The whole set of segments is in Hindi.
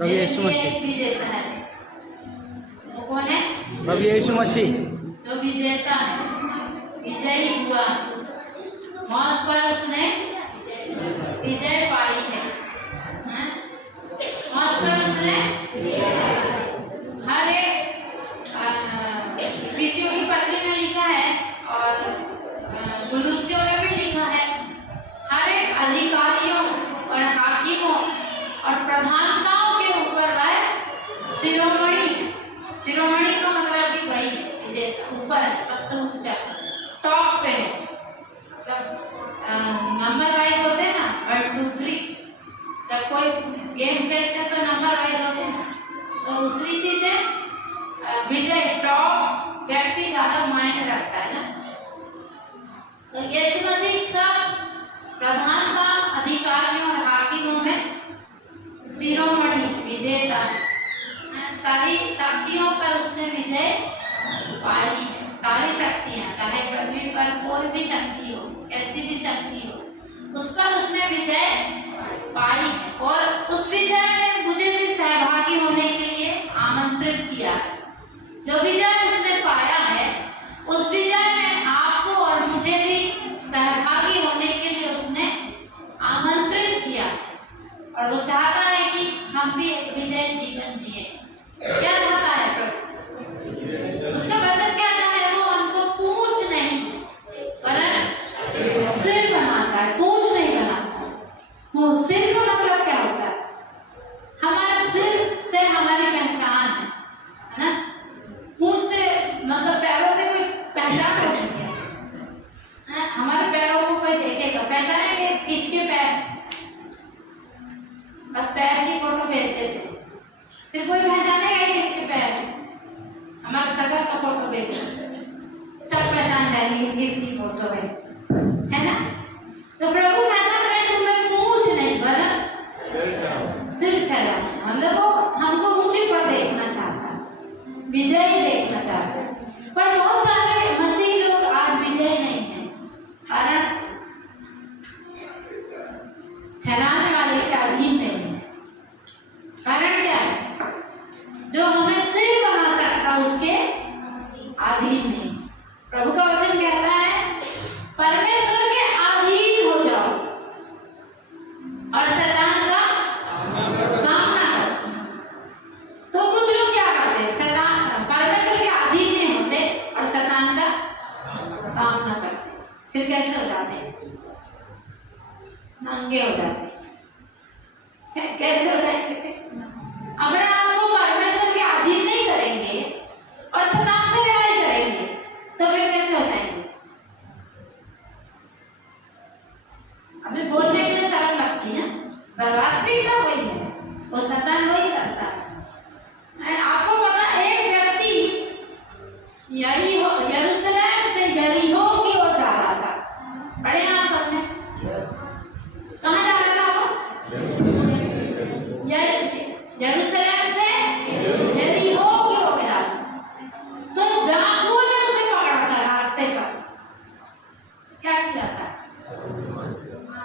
प्रभु यीशु मसीह विजेता है। वो कौन है? प्रभु यीशु मसीह जो विजेता है, विजयी हुआ, मौत पर उसने विजय पाई है। मौत पर उसने हर एक इफिसियों की पत्री में लिखा है और कुलुस्सियों में भी लिखा है, हर एक अधिकारियों और हाकिमों और प्रधानताओं के ऊपर वह शिरोमणि का मतलब कि भाई ऊपर सबसे ऊंचा टॉप पे है। सब नंबर वाइज होते हैं ना, 1 2 3, जब कोई गेम खेलते हैं तो नंबर वाइज होते हैं, तो उस रीति से विजय टॉप व्यक्ति ज्यादा मायने रखता है ना। तो यीशु मसीह सब प्रधानता, अधिकारियों और हाकिमों में शिरोमणि विजेता है। सारी शक्तियों पर उसने विजय पाई है। सारी शक्तियां, चाहे पृथ्वी पर कोई भी शक्ति हो, कैसी भी शक्ति हो, उस पर उसने विजय पाई है। और उस विजय में मुझे भी सहभागी होने के लिए आमंत्रित किया है। जो विजय उसने पाया है, उस विजय में आपको और मुझे भी सहभागी होने के लिए उसने आमंत्रित किया है। और वो चाहता है कि हम भी एक विजय जीवन जिए। क्या चाहता है प्रभु? उसका वचन कहता है वो हमको पूंछ नहीं वरन सिर बनाता है, पूंछ नहीं बनाता। वो सिर का मतलब क्या होता है? हमारे सिर से हमारी पहचान है ना। पूंछ से मतलब पैरों से कोई पहचान होती है। हमारे पैरों को कोई देखेगा, पहचानेंगे किसके पैर। बस पैर की फोटो भेजते थे, फिर कोई पहचानेगा किसके पैर। हमारे सगा का फोटो भेजते, सब पहचान जाएंगे किसकी फोटो है ना। तो प्रभु कहता है मैं तुम्हें पूंछ नहीं वरन सिर फैला, मतलब वो हमको ऊंचे पर देखना चाहता है, विजयी देखना चाहता है। पर बहुत सारे मसीह लोग आज विजयी नहीं है, कारण ठहराने वाले के अधीन नहीं है। कारण क्या है? जो हमें सिर बना सकता उसके अधीन नहीं। प्रभु का वचन कहता है परमेश्वर के अधीन हो जाओ और शैतान का सामना करो। तो कुछ लोग क्या करते हैं? शैतान परमेश्वर के अधीन नहीं होते और शैतान का सामना करते, फिर कैसे हो जाते हैं? नंगे हो जाते। कैसे हो जाएंगे? अगर आपको परमेश्वर के अधीन नहीं करेंगे और शैतान से लड़ाई करेंगे तो फिर कैसे हो जाएंगे? अभी बोलने के लिए शर्म लगती है, पर वास्तविकता वही है, वो शैतान वही करता है। आपको पता एक व्यक्ति यरूशलेम से यरीहो की ओर जा रहा था। पढ़े आप सबने? कहाँ जा रहा था वो? यरूशलेम से यरीहो की ओर जा रहा। तो डाकुओं ने उसे पकड़ा था रास्ते पर। क्या किया था?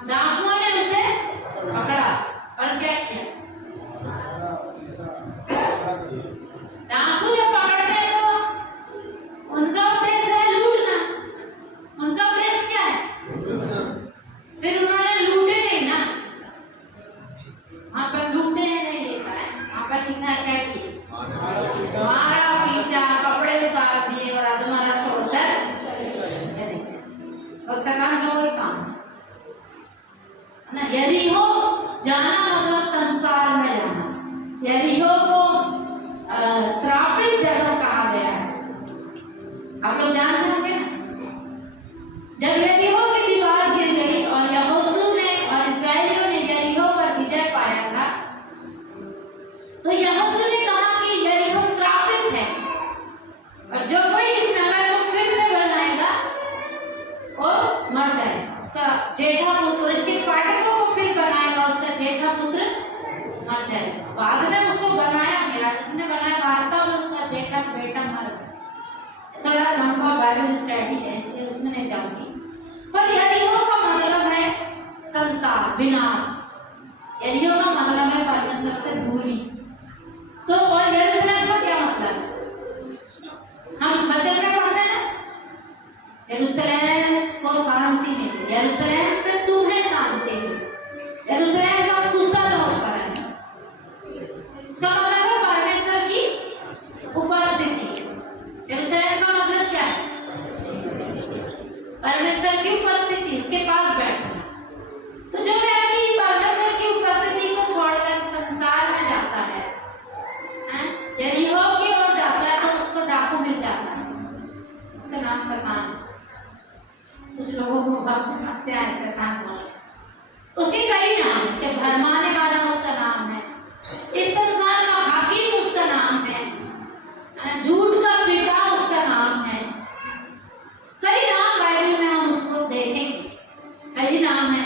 डाकुओं ने उसे पकड़ा और क्या किया? डाकू जब पकड़ते तो उनका उद्देश्य है लूटना। उनका उद्देश्य क्या है? फिर उन्होंने लूटे नहीं ना, वहां पर लूटते हैं नहीं लिखा है, वहां पर लिखा है क्या किए? मारा पीटा, कपड़े उतार दिए और अधमरा छोड़कर और शैतान का वही काम है ना। यरीहो जाना मतलब संसार में जाना। यरीहो को श्रापित जगह कहा गया है। आप लोग जानते होंगे ना, जब यरीहो की दीवार गिर गई और यहोशू ने और इस्राएलियों ने यरीहो पर विजय पाया था, तो यहोशू ने कहा कि यरीहो श्रापित है और जो कोई इस नगर को फिर से बनाएगा वो मर जाएगा। उसका जेठा पुत्र, इसके फाटकों को फिर बनाएगा, उसका जेठा पुत्र मर जाएगा। बाद में उसको बनाया गया, जिसने बनाया वास्तव में उसका जेठा बेटा मर गया। थोड़ा लंबा बाइबल स्टडी है इसलिए उसमें नहीं जाऊंगी। पर यरीहो का मतलब है संसार, विनाश। यरीहो का मतलब है परमेश्वर से दूरी। की उपस्थिति, उसके पास बैठना। तो जो व्यक्ति परमेश्वर की उपस्थिति को छोड़कर संसार में जाता है, यदि वो की ओर जाता है तो उसको डाकू मिल जाता है। उसका नाम शैतान। कुछ लोगों को बहुत समस्या है शैतान बोलने। उसके कई नाम, उसके भरमाने वाला उसका नाम है, इस संसार का हाकिम उसका नाम है, झूठ का पिता उसका नाम है। कई नाम बाइबल में हम उसको देखेंगे, कई नाम है।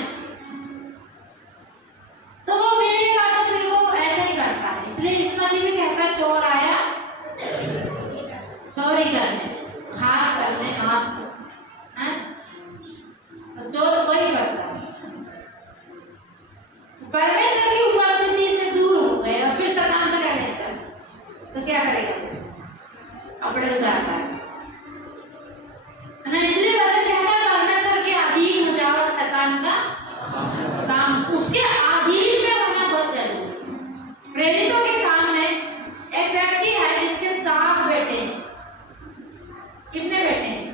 तो वो मिलेगा तो फिर वो ऐसा ही करता है। इसलिए यीशु मसीह भी कहता है चोर आया चोरी करने, घात करने, नाश करने। तो चोर वही करता है। परमेश्वर की उपस्थिति से दूर हो गए और फिर शैतान से लड़ने चल तो क्या करेगा? कपड़े उतारता है ना। इसलिए वचन कहता है परमेश्वर के अधीन हो जाओ और शैतान का साम, उसके अधीन में होना बहुत जरूरी है। प्रेरितों के काम में एक व्यक्ति है जिसके 7 बेटे हैं। कितने बेटे हैं?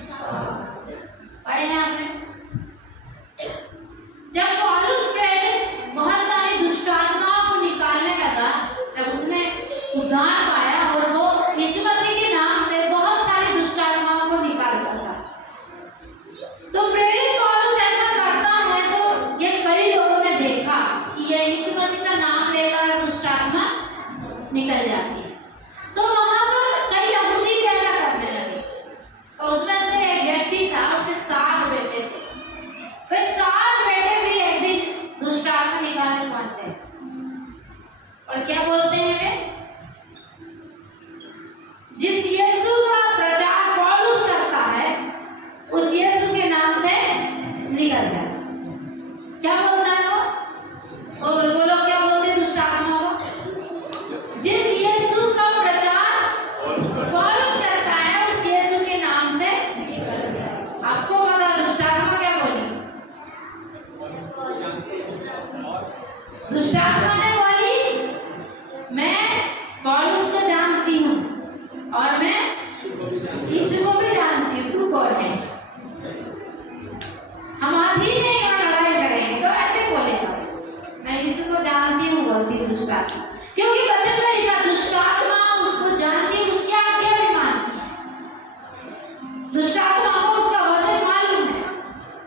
पढ़े हैं आपने? जब पौलुस प्रेरित बहुत सारी दुष्ट आत्माओं को निकालने लगा, जब उसने उद्धार पाया और वो यीशु मसीह के नाम से बहुत सारी दुष्ट आत्माओं को निकालता था, तो प्रेरित पौलुस ऐसा करता है तो ये कई लोगों ने देखा कि ये यीशु मसीह का नाम लेकर दुष्ट आत्मा निकल जाती है। तो वहां पर कई यहूदी भी ऐसा करने लगे। तो उसमें से एक व्यक्ति था, उसके 7 बेटे थे। वे 7 बेटे भी एक दिन दुष्ट आत्मा निकालने पहुंचते और क्या बोलते हैं वे? जिस यीशु का प्रचार पौलुस करता है उस यीशु के नाम से निकल जाए। क्या बोलता है वो? और वो लोग क्या बोलते हैं दुष्ट आत्मा को? जिस यीशु का प्रचार पौलुस करता है उस यीशु के नाम से निकल जाए। आपको पता दुष्ट आत्मा क्या बोली? दुष्ट आत्मा ने बोली मैं पौलुस को जानती हूँ और मैं यीशु को भी जानती हूँ, तू कौन है? हम आधी में यहाँ लड़ाई करेंगे तो ऐसे बोलेगा मैं यीशु को जानती हूँ, बोलती हूँ दुष्ट आत्मा। क्योंकि वचन में लिखा दुष्ट आत्मा उसको जानती है, उसकी आज्ञा भी मानती है। दुष्ट आत्मा को उसका वचन मालूम है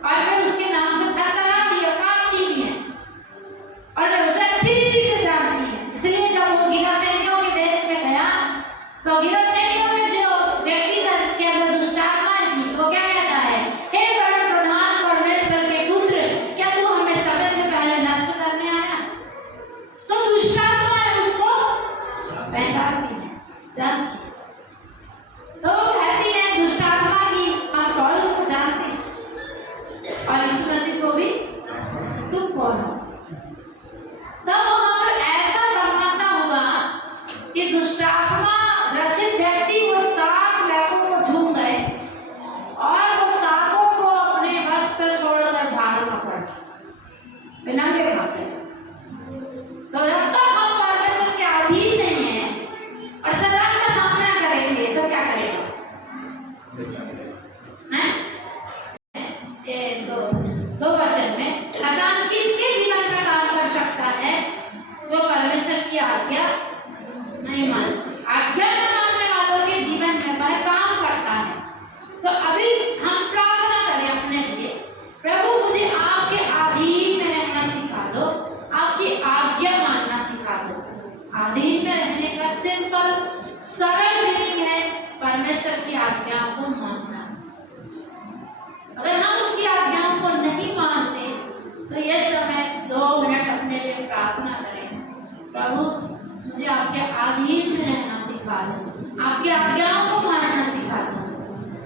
और वे उसके नाम से थरथराती है, कांपती भी है और वे उसे अच्छी रीति से जानती है। इसलिए जब वो गिरासेनियों के देश में गया तो गिरासेनियों में जो व्यक्ति था जिसके अंदर दुष्ट आत्मा थी, वो क्या कहता है? हे परम प्रधान परमेश्वर के पुत्र, क्या तू हमें समय से पहले नष्ट करने आया? तो दुष्ट आत्मा उसको पहचानती है, जानती है। तो वो कहती है दुष्ट आत्मा की हम पौलुस को जानते हैं और यीशु मसीह को भी, तुम कौन हो? तब वहां पर ऐसा तमाशा हुआ कि दुष्ट आत्मा ग्रसित व्यक्ति वो 7 लड़कों को झूम गए और वो 7 को अपने वस्त्र छोड़कर भागना पड़ा, बिना के भागे। तो जब तक हम परमेश्वर के अधीन नहीं है और शैतान का सामना करेंगे तो क्या करेगा? हैं? ये दो वचन में शैतान किसके जीवन में काम कर सकता है? जो परमेश्वर की आज्ञा नहीं मानता। आज्ञा न मानने वालों के जीवन में वह काम करता है। तो अभी हम प्रार्थना करें अपने लिए, प्रभु मुझे आपके अधीन में रहना सिखा दो, आपकी आज्ञा मानना सिखा दो। अधीन में रहने का सिंपल सरल मीनिंग है परमेश्वर की आज्ञाओं को मानना। अगर हम उसकी आज्ञाओं को नहीं मानते तो ये समय 2 मिनट अपने लिए प्रार्थना करें, प्रभु मुझे आपके अधीन में रहना सिखा दो, आपकी आज्ञाओं को मानना सिखा दो।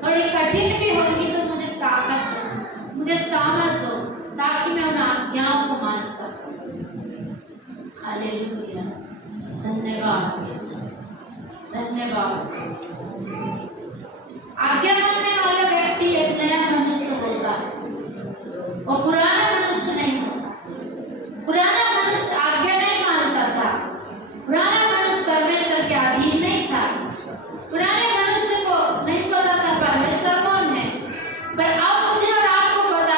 थोड़ी कठिन भी होगी तो मुझे ताकत दो, मुझे सामर्थ दो ताकि मैं उन आज्ञाओं को मान सकूं। हालेलुया, धन्यवाद धन्यवाद। आज्ञा मानने वाला व्यक्ति एक नया मनुष्य होता है, वो पुराना मनुष्य नहीं होता। पुराना मनुष्य आज्ञा नहीं मानता था, पुराना मनुष्य परमेश्वर के अधीन नहीं था, पुराने मनुष्य को नहीं पता था परमेश्वर कौन है। पर अब मुझे और आपको पता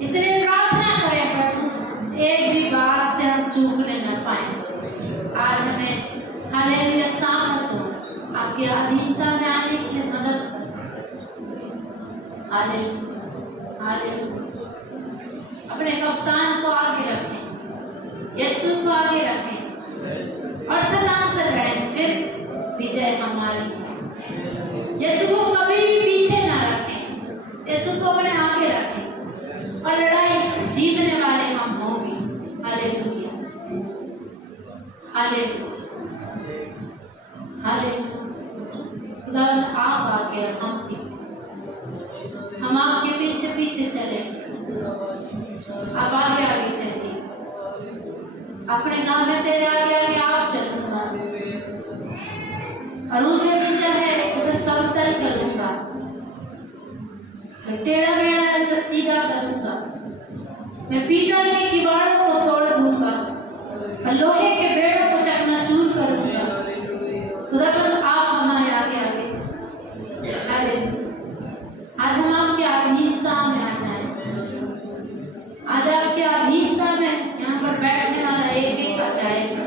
इसलिए प्रार्थना करें प्रभु एक भी बात से हम चूकने न पाए। आज हमें हालेलुया सामर्थ हो आपकी अधीनता में आने के लिए मदद करें। Hallelujah hallelujah. अपने कप्तान को आगे रखें, यीशु को आगे रखें और शैतान से लड़ें, फिर विजय हमारी है। यीशु को कभी भी पीछे ना रखें, यीशु को अपने आगे रखें और लड़ाई जीतने वाले हम होंगे। Hallelujah hallelujah hallelujah. खुदावंद आप आगे और हम पीछे, हम आपके पीछे पीछे चले, आप आगे आगे चलिए। अपने गांव में तेरे आगे आगे आप चलूंगा और ऊंचे नीचे है उसे समतल करूंगा, टेढ़ा मेढ़ा है उसे सीधा करूंगा। मैं पीतल के किवाड़ों को तोड़ दूंगा और लोहे के बेड़ों को चकनाचूर करूंगा। खुदावंद आप हमारे आगे आगे चलिए। आज हम आपके अधीनता में आ जाए। आज आपके अधीनता में यहाँ पर बैठने वाला एक एक आ जाएगा,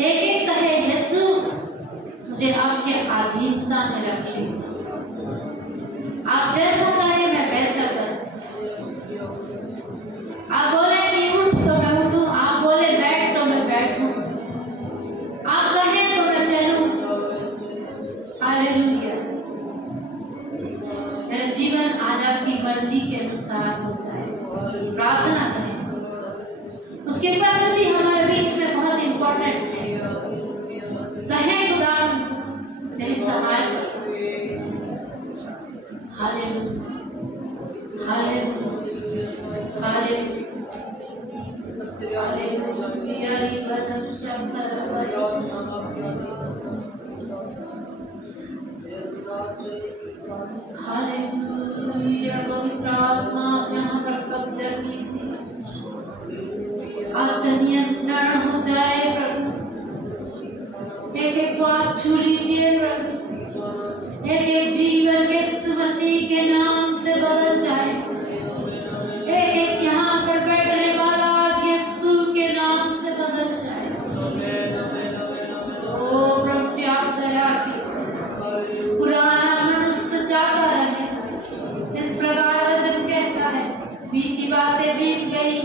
एक एक कहे यीशु मुझे आपके अधीनता में रख लीजिए। आप जैसा कहें मैं वैसा करूं। आप बोले कि उठ तो मैं उठूं, आप बोले बैठ तो मैं बैठूं, आप कहें तो मैं चलूं। हालेलुया। मेरा जीवन आज आपकी मर्जी के अनुसार हो जाए। प्रार्थना करें, उसकी उपस्थिति हमारे बीच में बहुत इंपॉर्टेंट है। कहें खुदा मेरी सहायता। Hallelujah hallelujah hallelujah hallelujah. पवित्र आत्मा यहाँ पर कब्जा कीजिए, आपका नियंत्रण हो जाए प्रभु। एक एक को आप छू लीजिए प्रभु, एक एक जीवन यीशु मसीह के नाम से बदल जाए। एक एक यहाँ पर बैठने वाला यीशु के नाम से बदल जाए। ओ प्रभु जी आप दया कीजिए। पुराना मनुष्य जाता रहे, इस प्रकार वचन कहता है, बीती बातें बीत गई,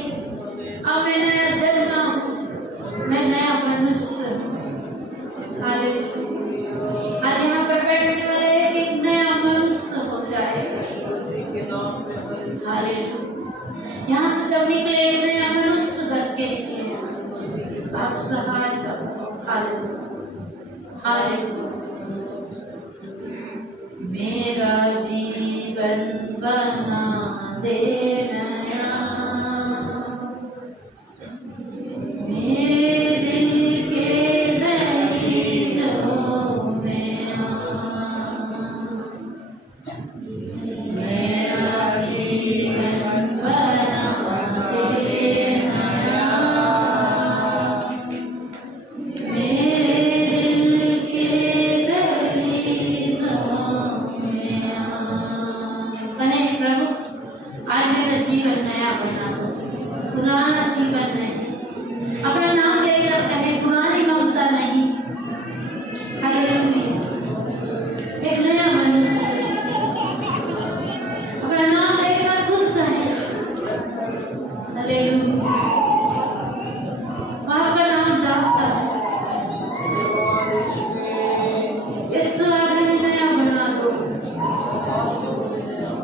अब मैं नया जन्मा हूँ, मैं नया मनुष्य हूँ। आज यहाँ पर बैठने वाले एक नया मनुष्य हो जाए। यहाँ से जब निकले एक नया मनुष्य बन के निकले, आप सहाय करो। हालेलुया। मेरा जीवन बना दे नया, मेरे दिल के दहलीजों में मेरा जीवन बना दे नया, मेरे दिल के दहलीजों में कहें प्रभु आज मेरा जीवन नया बना दो, पुराना जीवन नहीं। अपना नाम लेकर कहे पुरानी ममता नहीं। हालेलुया। एक नया मनुष्य अपना नाम लेकर खुद कहे हालेलुया। आपका नाम जानता है यीशु, आज हमें नया बना दो।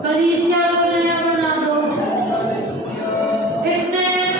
कलीसिया